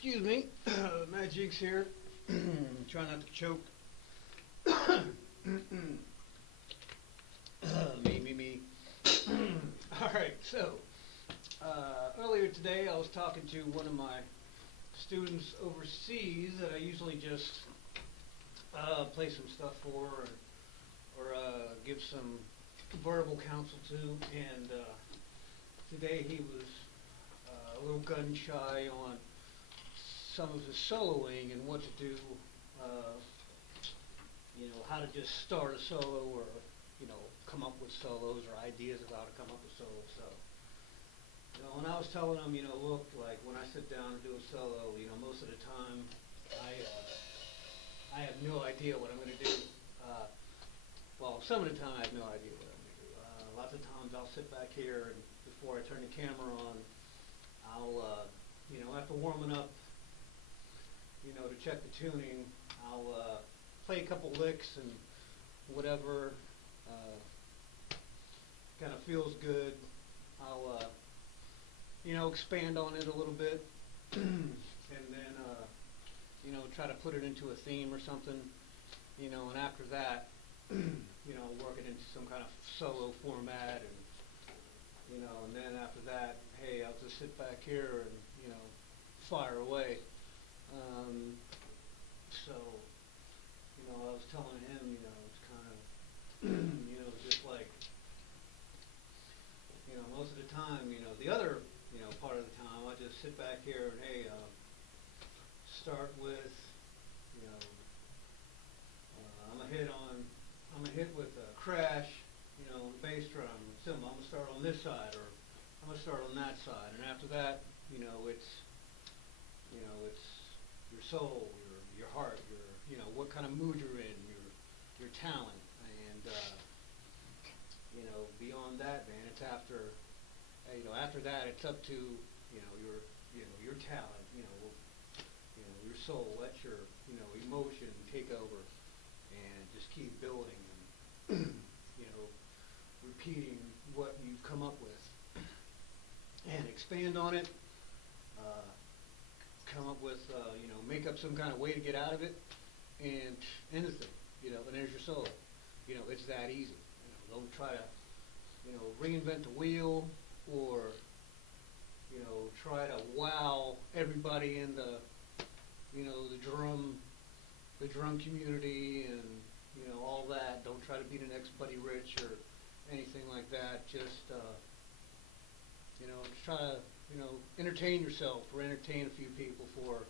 Excuse me, Matt Jinks here. Try not to choke. Me. Alright, so, earlier today I was talking to one of my students overseas that I usually just play some stuff for or give some verbal counsel to, and today he was a little gun shy on some of his soloing and what to do, how to just start a solo or, come up with solos or ideas of how to come up with solos. So, when I was telling him, look, like when I sit down and do a solo, most of the time I have no idea what I'm going to do. Well, some of the time I have no idea what I'm going to do. Lots of times I'll sit back here and before I turn the camera on, I'll, after warming up, to check the tuning, I'll play a couple licks and whatever kind of feels good, I'll, expand on it a little bit and then, try to put it into a theme or something, and after that, work it into some kind of solo format and then after that, hey, I'll just sit back here and, fire away. So, I was telling him, it's kind of, just like, most of the time, the other, part of the time, I just sit back here and, hey, start with, I'm gonna hit with a crash, bass drum, cymbal. I'm gonna start on this side, or I'm gonna start on that side, and after that, it's your soul, your heart, what kind of mood you're in, your talent, and beyond that, man, it's after that, it's up to your talent, your soul, let your emotion take over, and just keep building and repeating what you've come up with, and expand on it. Come up with, make up some kind of way to get out of it, and anything, and there's your solo. It's that easy. Don't try to, reinvent the wheel or, try to wow everybody in the, the drum community and, all that. Don't try to be the next Buddy Rich or anything like that. Just, try to, entertain yourself or entertain a few people for,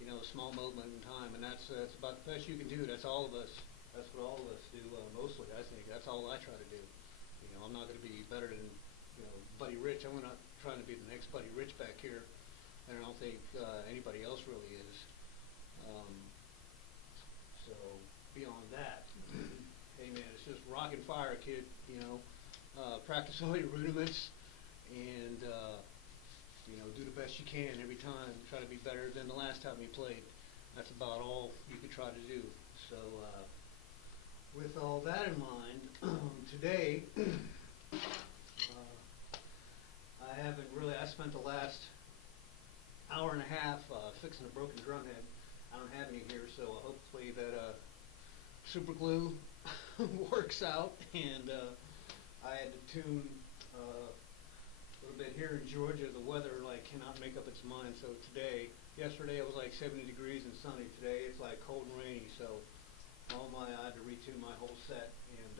a small moment in time, and that's about the best you can do. That's all of us. That's what all of us do mostly. I think that's all I try to do. I'm not going to be better than, Buddy Rich. I'm not trying to be the next Buddy Rich back here, and I don't think anybody else really is. So beyond that, hey man, it's just rock and fire, kid. Practice all your rudiments, and do the best you can every time. Try to be better than the last time you played. That's about all you could try to do. So, with all that in mind, today, I spent the last hour and a half fixing a broken drum head. I don't have any here, so hopefully that super glue works out. And I had to tune a little bit here in Georgia. The weather cannot make up its mind. So yesterday it was like 70 degrees and sunny. Today it's like cold and rainy. So I had to retune my whole set, and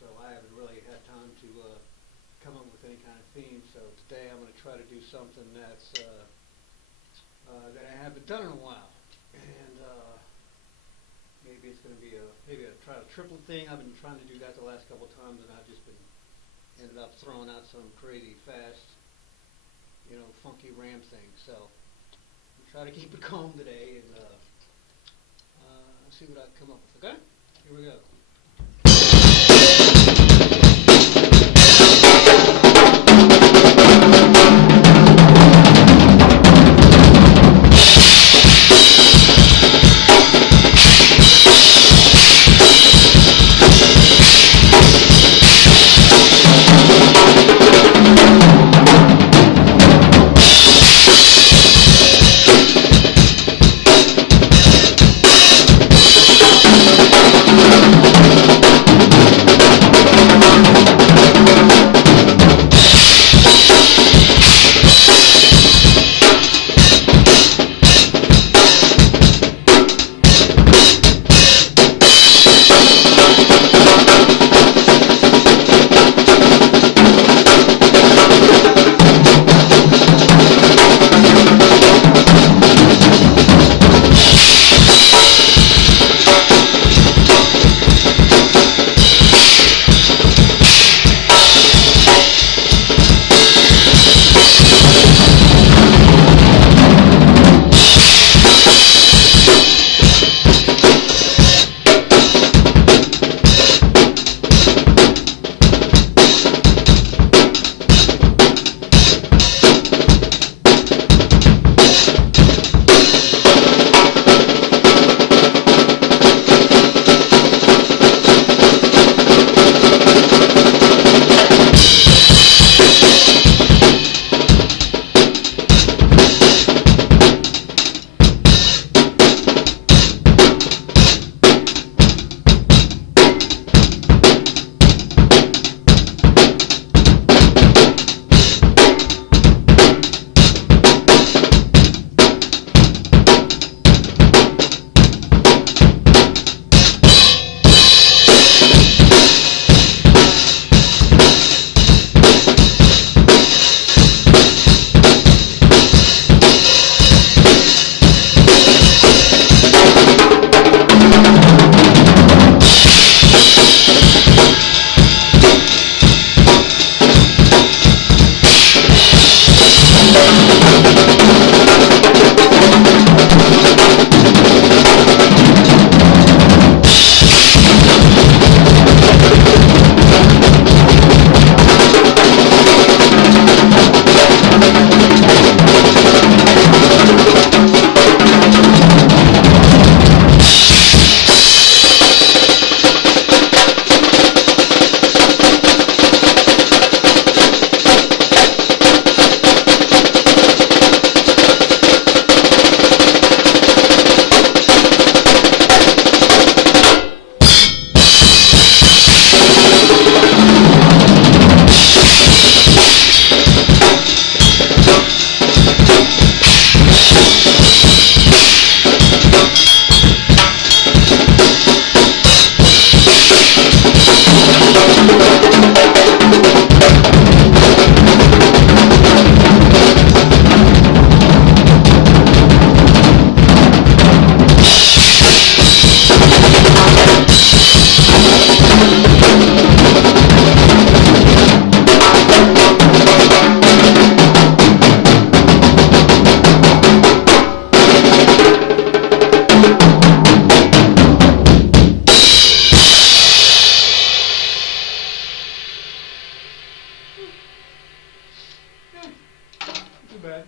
so I haven't really had time to come up with any kind of theme. So today I'm going to try to do something that's that I haven't done in a while, and maybe it's going to be maybe try a triple thing. I've been trying to do that the last couple of times, and I've just ended up throwing out some crazy fast, funky ram thing. So I'll try to keep it calm today and see what I come up with. Okay, here we go. bad. It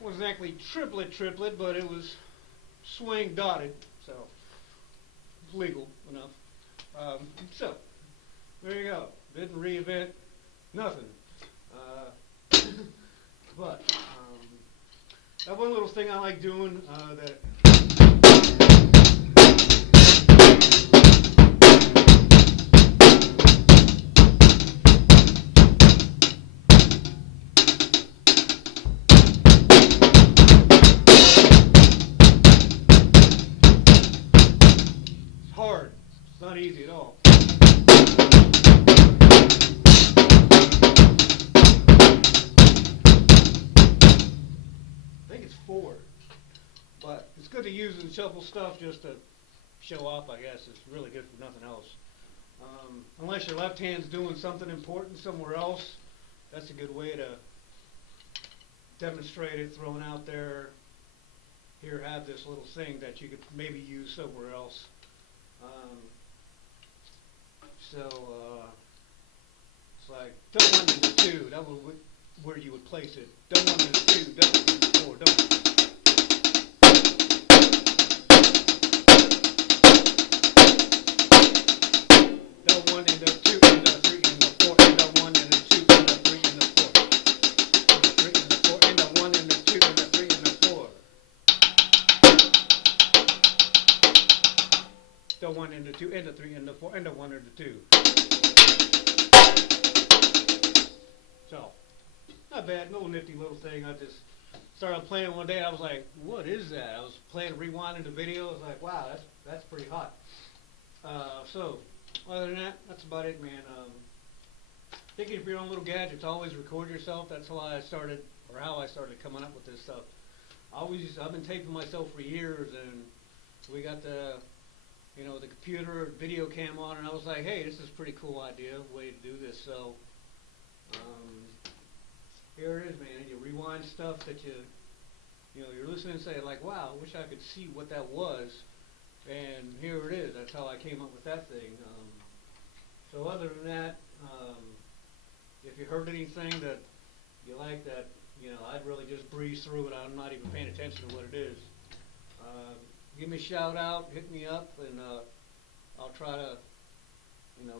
wasn't exactly triplet, but it was swing dotted, so it's legal enough. So there you go. Didn't reinvent nothing. But that one little thing I like doing that. It's hard. It's not easy at all. I think it's 4. But it's good to use and shuffle stuff just to show off, I guess. It's really good for nothing else. Unless your left hand's doing something important somewhere else, that's a good way to demonstrate it, throw it out there. Here, have this little thing that you could maybe use somewhere else. It's like, don't 1 into 2, that was where you would place it. Don't 1 into 2, don't 1 into 4, don't. The 1 and the 2 and the 3 and the 4 and the 1 and the 2. So, not bad, little nifty little thing. I just started playing one day. I was like, what is that? I was playing, rewinding the video. I was like, wow, that's pretty hot. So, other than that, that's about it, man. Thinking of your own little gadgets, always record yourself. That's why I started, or how I started coming up with this stuff. I've been taping myself for years, and we got the computer video cam on, and I was like, hey, this is a pretty cool idea, way to do this. So here it is, man. You rewind stuff that you're listening and say, like, wow, I wish I could see what that was, and here it is. That's how I came up with that thing. So other than that, if you heard anything that you like, that I'd really just breeze through it. I'm not even paying attention to what it is. Give me a shout out, hit me up, and I'll try to,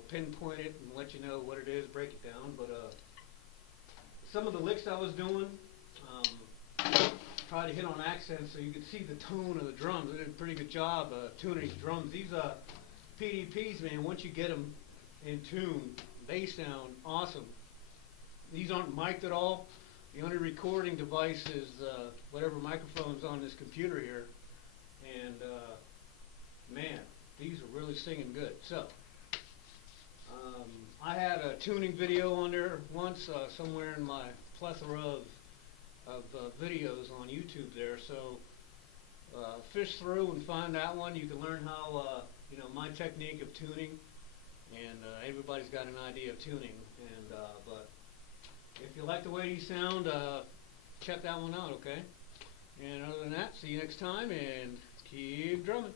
pinpoint it and let you know what it is, break it down. But some of the licks I was doing, try to hit on accents so you could see the tone of the drums. I did a pretty good job tuning these drums. These PDPs, man, once you get them in tune, they sound awesome. These aren't mic'd at all. The only recording device is whatever microphone's on this computer here. And man, these are really singing good. So I had a tuning video on there once, somewhere in my plethora of videos on YouTube there. So fish through and find that one. You can learn how my technique of tuning, and everybody's got an idea of tuning. And but if you like the way these sound, check that one out, okay? And other than that, see you next time, and keep drumming.